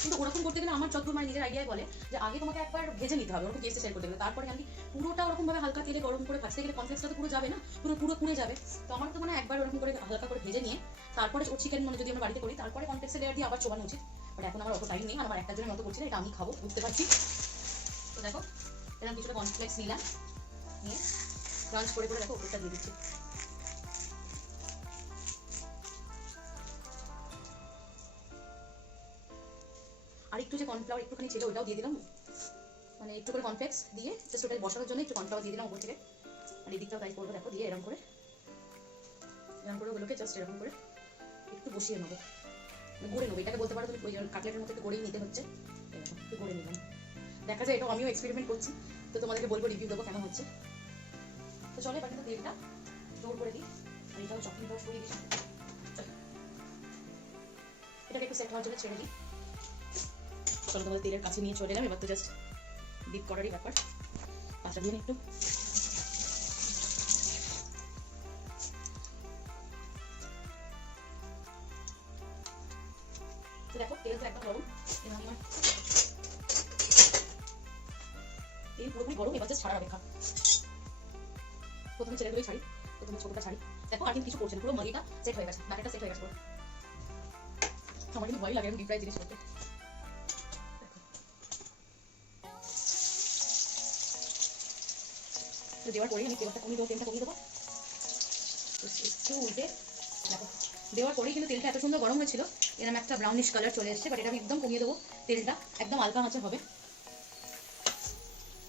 কিন্তু ওরকম করতে গেলে আমার যতদূর মানে নিজের আইডিয়ায় বলে যে আগে তোমাকে একবার ভেজে নিতে হবে ওরকম KFC স্টাইল করতে গেলে, তারপরে আমি পুরোটা ওরকম ভাবে হালকা তেলে গরম করে ভাজতে গেলে কনফ্লেক্সটা তো পুরো যাবে না, পুরো পুড়ে যাবে। তো আমার তো মানে একবার ওরকম করে হালকা করে ভেজে নিয়ে তারপরে ও চিকেন মানে যদি আমরা বাড়িতে করি তারপরে কনফ্লেক্সের লেয়ার দিয়ে আবার চোবানো উচিত, বাট এখন আমার অত টাইম নেই, আমার একটা জনের মতো করছি না, এটা আমি খাবো বুঝতে পারছি। তো দেখো এরকম কিছুটা কনফ্লেক্স নিলাম, নিয়ে ক্রাঞ্চ করে দেখো ওপরটা দিয়ে দিচ্ছি। আর একটু যে কর্নফ্লাওয়ার একটুখানি ছিল ওটাও দিয়ে দিলাম, মানে একটু করে কর্নফ্লেক্স দিয়ে জাস্ট ওটা বসানোর জন্য একটু কর্নফ্লাওয়ার দিয়ে দিলাম উপর থেকে। আর এই দিকটাও তাই করবো, দেখো দিয়ে এরকম করে ওগুলোকে জাস্ট এরকম করে একটু বসিয়ে নেবো, গড়ে নেবো। এটাকে বলতে পারো তুমি ওই কাটলেটের মধ্যে একটু গড়েই নিতে হচ্ছে, এরকম একটু গড়ে নিলাম। দেখা যায়, এটাও আমিও এক্সপেরিমেন্ট করছি, তো তোমাদেরকে বলবো, রিভিউ দেবো কেমন হচ্ছে। তো চলো এবার কিন্তু তেলটা জোর করে দিই, আর এটাও চপিং ব্রাশ করে দিই। এটাকে একটু সেট হওয়ার জন্য ছেড়ে দিই। চলো তোমাদের তেলের কাছে নিয়ে চলে এলাম, এবার তো জাস্ট ডিপ করারই ব্যাপার। পাঁচটা দিয়ে একটু তো দেখো তেল তো একদম গরম, তেল পুরোপুরি গরম, এবার জাস্ট ছাড়ার অপেক্ষা। প্রথমে ছেলেগুলোই ছাড়ি, প্রথমে ছোটটা ছাড়ি। দেখো আর কিন্তু কিছু করছে না, পুরো মরিটা সেট হয়ে গেছে, ব্যাটারটা সেট হয়ে গেছে পুরো। আমার কিন্তু ভয় লাগে ডিপ ফ্রাই জিনিস করতে। তো দেওয়ার পরেই আমি তেলটা কমিয়ে দেবো, তেলটা কমিয়ে দেবো একটু উল্টে। দেখো দেওয়ার পরেই কিন্তু তেলটা এত সুন্দর গরম হয়েছিল, এরকম একটা ব্রাউনিশ কালার চলে এসছে, বাট এটা আমি একদম কমিয়ে দেবো, তেলটা একদম হালকা আঁচে হবে।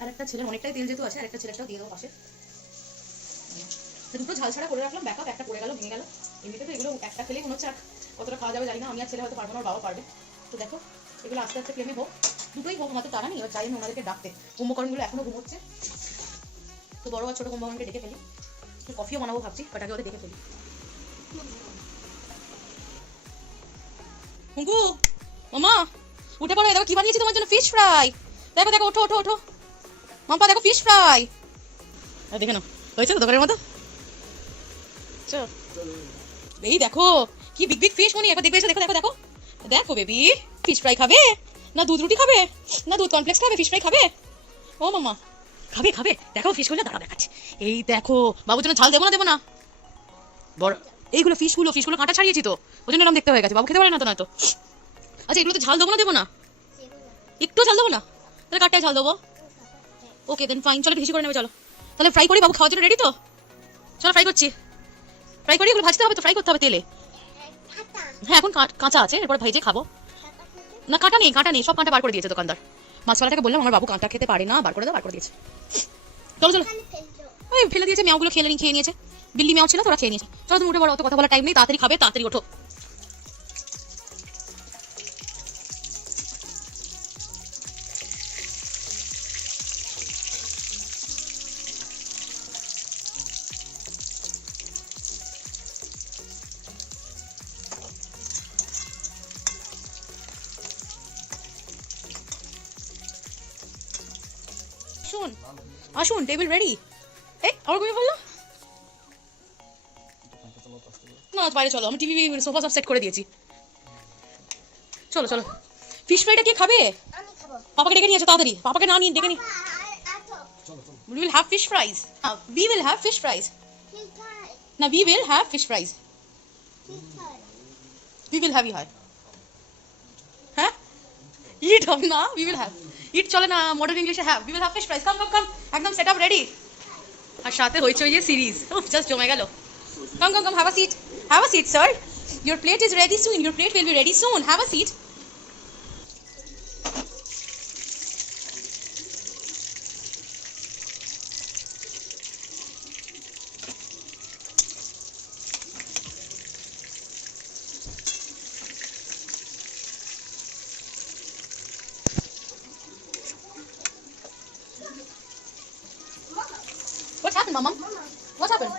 আর একটা ছেলের অনেকটাই তেল যেহেতু আছে, আর একটা ছেলেটাও দিয়ে দেবো পাশে। দুটো ঝাল ছাড়া করে রাখলাম, ব্যাকআপ একটা পড়ে গেল, ভেঙে গেল। এমনিতে তো এগুলো একটা খেলেই মনে হচ্ছে কতটা খাওয়া যাবে জানি না, আমি আর ছেলে হয়তো পারবো না, ওর বাবা পারবে। তো দেখো এগুলো আস্তে আস্তে ফ্লেমে হোক, দুটোই হোক, আমাদের তারা নেই। এবার চাই আমি ওনাদেরকে ডাকতে, কুম্ভকর্ণগুলো এখনো ঘুমোচ্ছে, তো বড় আর ছোট কুম্ভকর্ণকে ডেকে ফেলি। কফিও বানাবো ভাবছি, বাট আগে ওদের ডেকে ফেলি। হুঙ্কু মামা উঠে পড়ো, দেখো কি বানিয়েছি তোমার জন্য, ফিশ ফ্রাই। দেখো দেখো, ওঠো ওঠো ওঠো মাম্পা, দেখো ফিশ ফ্রাই। দেখে নাও, হয়েছে তো দোকানের মতো। এই দেখো কি বিগ বিগ ফিশ মনি, একবার দেখবে এসে, দেখো দেখো দেখো দেখো বেবি, ফিশ ফ্রাই খাবে না দুধ রুটি খাবে না দুধ কমপ্লেক্স খাবে, ফিশ ফ্রাই খাবে। ও মামা খাবে খাবে, দেখো ফিশগুলো দাঁড়া দেখাচ্ছে। এই দেখো বাবুর জন্য ঝাল দেবো না বড়, এইগুলো ফিশগুলো কাঁটা ছাড়িয়েছি তো, ওই জন্য এরকম দেখতে হয়ে গেছে, বাবু খেতে পারে না তো নয়তো। আচ্ছা এগুলো তো ঝাল দেবো না একটু ঝাল দেবো না, তাহলে কাঁটায় ঝাল দেবো। ওকে দেন ফাইন, চলো বেশি করে নেবে, চলো তাহলে ফ্রাই করি, বাবু খাওয়ার জন্য রেডি তো, চলো ফ্রাই করছি। ফ্রাই করি, এগুলো ভাজতে হবে তো, ফ্রাই করতে হবে তেলে। হ্যাঁ এখন কাঁচা আছে, এরপর ভেজে খাবো। না কাঁটা নেই, সব কাঁটা বার করে দিয়েছে দোকানদার। মাছওয়ালাটাকে বললাম আমার বাবু কাঁটা খেতে পারে না, বার করে দাও, বার করে দিয়েছে। চলো ওই ফেলে দিয়েছে, মেয়াগুলো খেয়ে নিয়েছে, বিল্লি মেয়াও ছিল তোরা খেয়ে নিয়েছে। চলো তুমি উঠে বড়, অত কথা বলার টাইম নেই, তাড়াতাড়ি খাবে, তাড়াতাড়ি ওঠো। আসুন টেবিল রেডি। এই আমার ঘুমিয়ে পড়লো না, বাইরে চলো, আমি টিভি সোফা সব সেট করে দিয়েছি। চলো চলো, ফিশ ফ্রাইটা কে খাবে? পাপাকে ডেকে নিয়ে এসো তাড়াতাড়ি, পাপাকে না নিয়ে ডেকে নি। We will have fish fries. We will have fish fries. না we will have fish fries. We will have হয় হ্যাঁ, eat হবে না, we will have eat চলে না, মডার্ন ইংলিশে have, we will have fish fries. Come একদম set up ready. আর সাথে হয়েছে ওই যে সিরিজ, জাস্ট জমে গেল। Come have a seat sir, your plate is ready soon, your plate will be ready soon, have a seat. What happened, Mama? What happened?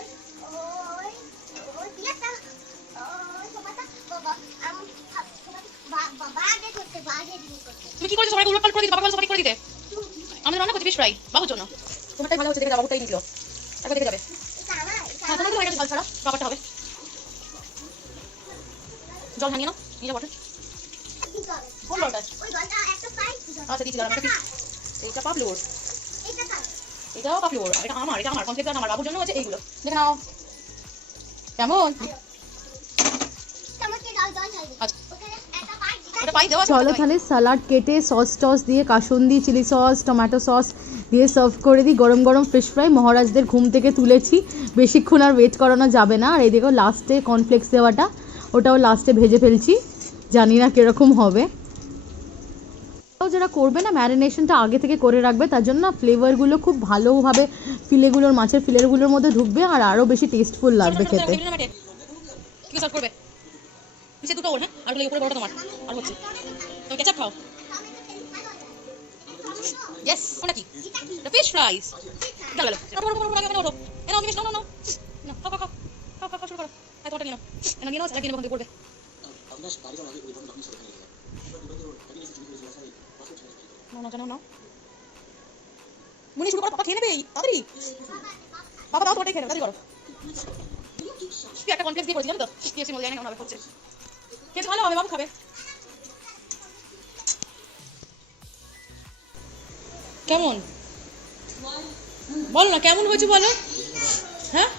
তুমি কি করেছো, সবাইকে উলটপালট করে দিতে, বাবা সবাই করে দিতে। আমি রান্না করছি ফিশ ফ্রাই বাবুর জন্য, তোমারটাই ভালো হচ্ছে, দেখে যাও, বাবুরটাই নিয়ে একবার দেখে যাবে। হ্যাঁ তোমাকে হয়ে গেছে, ঝাল ছাড়া বাবারটা হবে। জল ভাঙিয়ে নাও, নিয়ে যাও বটল। কোন জলটা? আচ্ছা দিচ্ছি, দাঁড়ান। এইটা পাপলুর, এটাও পাপলুর, এটা আমার কমপ্লেক্স আমার বাবুর জন্য হচ্ছে এইগুলো, দেখে নাও কেমন। চলো তাহলে স্যালাড কেটে সস টস দিয়ে, কাসুন্দি, চিলি সস, টমেটো সস দিয়ে সার্ভ করে দিই গরম গরম ফিশ ফ্রাই। মহারাজদের ঘুম থেকে তুলেছি, বেশিক্ষণ আর ওয়েট করানো যাবে না। আর এই দেখো লাস্টে কর্নফ্লেক্স দেওয়াটা, ওটাও লাস্টে ভেজে ফেলছি, জানি না কীরকম হবে। যারা করবে না, ম্যারিনেশনটা আগে থেকে করে রাখবে, তার জন্য ফ্লেভারগুলো খুব ভালোভাবে ফিলেগুলোর, মাছের ফিলেগুলোর মধ্যে ঢুকবে আর আরও বেশি টেস্টফুল লাগবে খেতে। কি সার্ভ করবে? নিচে দুটো ওর, হ্যাঁ, আর উপরে বড়টা তোমার। আর হচ্ছে তুমি কেচাপ খাও। ইয়েস, কোনটা কি? The fish fries. চলো চলো, ওঠো এখানে ওঠো। এনাও নিমিশ, নাও নাও নাও নাও, খাও খাও খাও খাও খাও, শুরু করো। এই তোমারটা নিয়ে নাও, এনা নিয়ে নাও, সারা কিনে বন্ধ করবে। নাও নাও নাও নাও, মুনি শুরু করো, পাপা খেয়ে নেবে তাড়াতাড়ি। পাপা দাও, তোমারটাই খেয়ে নেবে, তাড়াতাড়ি করো। কি একটা কমপ্লেক্স দিয়ে করেছি জানো তো, কেএফসি মধ্যে জানি না কেমন হবে, হচ্ছে খেতে ভালো হবে, বাবু খাবে। কেমন বলো না, কেমন হয়েছে বলো? হ্যাঁ,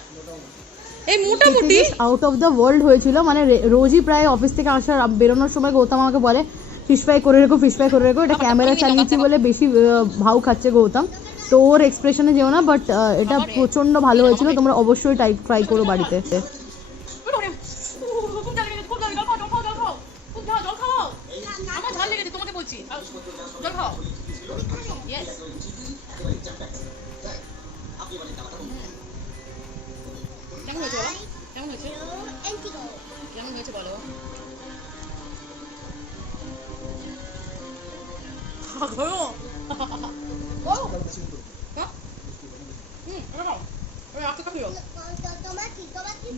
এই মোটামুটি আউট অফ দ্য ওয়ার্ল্ড হয়েছিল, মানে রোজই প্রায় অফিস থেকে আসার বেরোনোর সময় গৌতম আমাকে বলে ফিশ ফ্রাই করে রেখো, ফিশ ফ্রাই করে রেখো। এটা ক্যামেরা চালিয়েছি বলে বেশি ভাও খাচ্ছে গৌতম, তো ওর এক্সপ্রেশনে যেও না, বাট এটা প্রচণ্ড ভালো হয়েছিল। তোমরা অবশ্যই ট্রাই করো বাড়িতে। আমার ঝাল লেগেছে, তোমাকে বলছি, জল খাও। ইয়েস, কেমন হয়েছে বাবা? কেমন হয়েছে? কেমন হয়েছে বলো?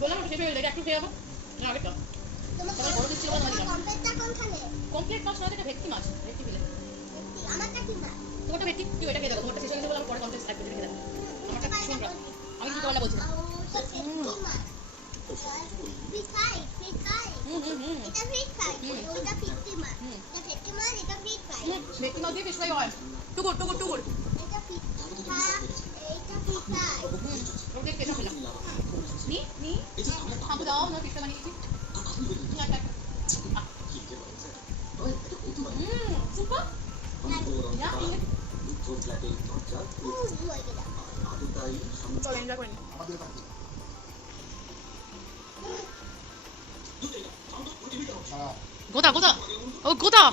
বললাম শেষ হয়ে গেলে একটু খেয়ে যাবো। আগেরটা বড় দিচ্ছিল না, কমপ্লিট মাছ নয়, এটা ভেটকি মাছ, ভেটকি ফিলে। তোমারটা ভেটকি কি, ওইটা খেয়ে দেখো। তোমারটা শেষ হয়ে গেছে বলে আমি পরে কমপ্লেক্স এক খেয়ে দেখো। আমারটা শুন, আমি কি করলা বলছি। ভেটকি মাছ দিয়ে ফিশ ফ্রাই হয়, টুকুর টুকুর টুকুর। ওটা খেয়ে ফেলা নি নি খাবো, দাও না, ফিশ ফ্রাই বানিয়েছি। সুপার ইয়া, চলো এনজয় করে নি। গোদা গোদা, ও গোদা,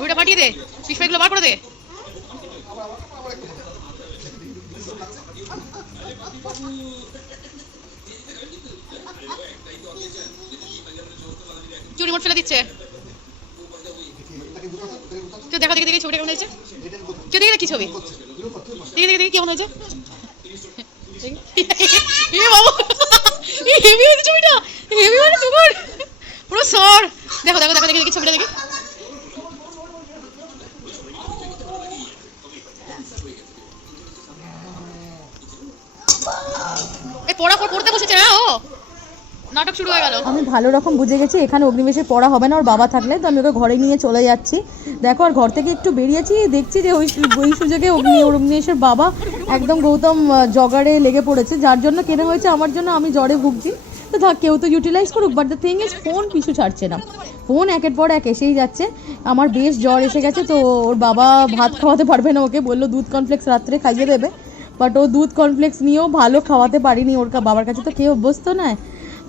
ওইটা পাঠিয়ে দে, ফিশ ফ্রাইগুলো বার করে দে। কি রিমোট ফেলে দিচ্ছে? কেউ দেখা দেখে দেখে ছবিটা কেমন হয়েছে? কেউ দেখে কি ছবি দেখে দেখে দেখে কেমন হয়েছে? বাবু হেভি হয়েছে ছবিটা, হেভি মানে টুকুর পুরো সর। দেখো দেখো দেখো দেখে দেখে ছবিটা দেখে। এই পড়া পড়তে বসেছে না, ও নাটক শুরু হয়ে গেল। আমি ভালো রকম বুঝে গেছি এখানে অগ্নিবেশের পড়া হবে না, ওর বাবা থাকলে, তো আমি ওকে ঘরে নিয়ে চলে যাচ্ছি। দেখো, আর ঘর থেকে একটু বেরিয়েছি, দেখছি যে ওই সুযোগে অগ্নিবেশের বাবা একদম গৌতম জগারে লেগে পড়েছে, যার জন্য কেনা হয়েছে আমার জন্য, আমি জ্বরে ভুগছি। তো থাক, কেউ তো ইউটিলাইজ করুক, but the thing is phone পিছু ছাড়ছে না, ফোন একের পর এক এসেই যাচ্ছে। আমার বেশ জ্বর এসে গেছে, তো ওর বাবা ভাত খাওয়াতে পারবে না ওকে, বললো দুধ কর্নফ্লেক্স রাত্রে খাইয়ে দেবে, বাট ও দুধ কর্নফ্লেক্স নিয়েও ভালো খাওয়াতে পারিনি, ওর বাবার কাছে তো কেউ অভ্যস্ত নয়।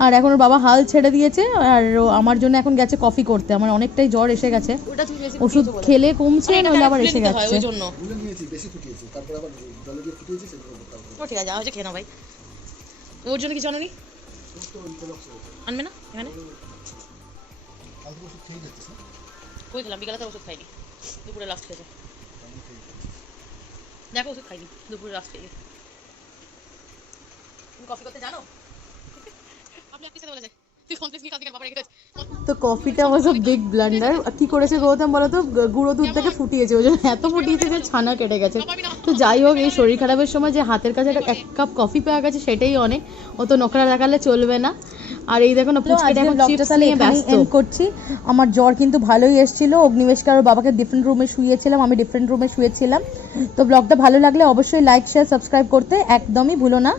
আর এখন ওর বাবা হাল ছেড়ে দিয়েছে, আর আমার জন্য এখন গেছে কফি করতে। আমার অনেকটাই জ্বর এসে গেছে, ওষুধ খেলে কমছে, নইলে আবার এসে গেছে। ওই জন্য ঠিক আছে, হচ্ছে খেয়ে নাও ভাই। ওর জন্য কিছু আনোনি? আনবে না এখানে? কই খেলাম, বিকালে তো ওষুধ খাইনি, দুপুরে লাস্ট খেয়েছে। দেখো ওষুধ খাইনি, দুপুরে লাস্ট খেয়ে। তুমি কফি করতে জানো? আপনি আপনি সাথে বলে যায় তুই কমপ্লেক্স নিয়ে কালকে বাবা রেখে গেছে। তো কফিটা ওয়াজ আ বিগ ব্লান্ডার। কি করেছে গৌতম বলো তো, গুঁড়ো দুধটাকে ফুটিয়েছে, ওই জন্য এত ফুটিয়েছে যে ছানা কেটে গেছে। তো যাই হোক, এই শরীর খারাপের সময় যে হাতের কাছে এক কাপ কফি পাওয়া গেছে সেটাই অনেক, অত নোকরা দেখালে চলবে না। আর এই দেখো না, পুচকিটা এখন চিপস নিয়ে ব্যস্ত। করছি, আমার জ্বর কিন্তু ভালোই এসেছিল। অগ্নিবেশকে আর বাবাকে ডিফারেন্ট রুমে শুয়েছিলাম, আমি ডিফারেন্ট রুমে শুয়েছিলাম। তো ব্লগটা ভালো লাগলে অবশ্যই লাইক শেয়ার সাবস্ক্রাইব করতে একদমই ভুলো না।